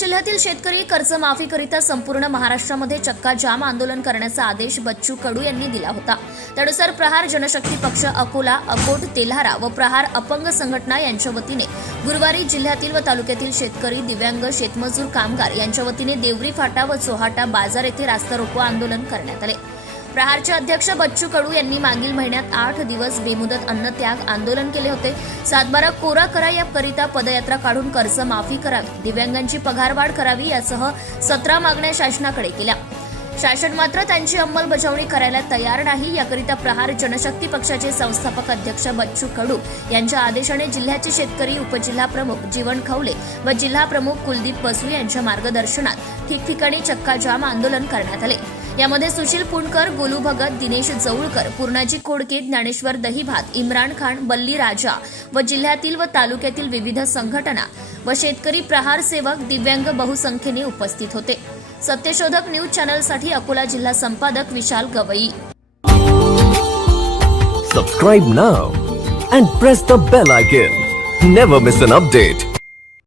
जिल्ह्यातील शेतकरी कर्जमाफीकरिता संपूर्ण महाराष्ट्रामध्ये चक्का जाम आंदोलन करण्याचा आदेश बच्चू कडू यांनी दिला होता। त्यानुसार प्रहार जनशक्ती पक्ष अकोला, अकोट, तेल्हारा व प्रहार अपंग संघटना यांच्या वतीने गुरुवारी जिल्ह्यातील व तालुक्यातील शेतकरी, दिव्यांग, शेतमजूर, कामगार यांच्या वतीने देवरी फाटा व चोहाटा बाजार येथे रास्ता रोको आंदोलन करण्यात आले। प्रहारचे अध्यक्ष बच्चू कडू यांनी मागील महिन्यात 8 दिवस बेमुदत अन्नत्याग आंदोलन केले होते। 7/12 कोरा करा याकरिता पदयात्रा काढून कर्ज माफी करावी, दिव्यांगांची पगारवाढ करावी यासह 17 मागण्या शासनाकडे केल्या। शासन मात्र त्यांची अंमलबजावणी करायला तयार नाही। याकरिता प्रहार जनशक्ती पक्षाचे संस्थापक अध्यक्ष बच्चू कडू यांच्या आदेशाने जिल्ह्याचे शेतकरी, उपजिल्हा प्रमुख जीवन खवले व जिल्हा प्रमुख कुलदीप बसू यांच्या मार्गदर्शनात ठिकठिकाणी चक्का जाम आंदोलन करण्यात आले। यामध्ये सुशील पुणकर, गोलू भगत, दिनेश जवळकर, पूर्णाजी खोडके, ज्ञानेश्वर दहिभात, इम्रान खान, बल्ली राजा व जिल्ह्यातील व तालुक्यातील विविध संघटना व शेतकरी, प्रहार सेवक, दिव्यांग बहुसंख्येने उपस्थित होते। सत्यशोधक न्यूज चॅनलसाठी अकोला जिल्हा संपादक विशाल Gavai. Subscribe now and press the bell icon. Never miss an update.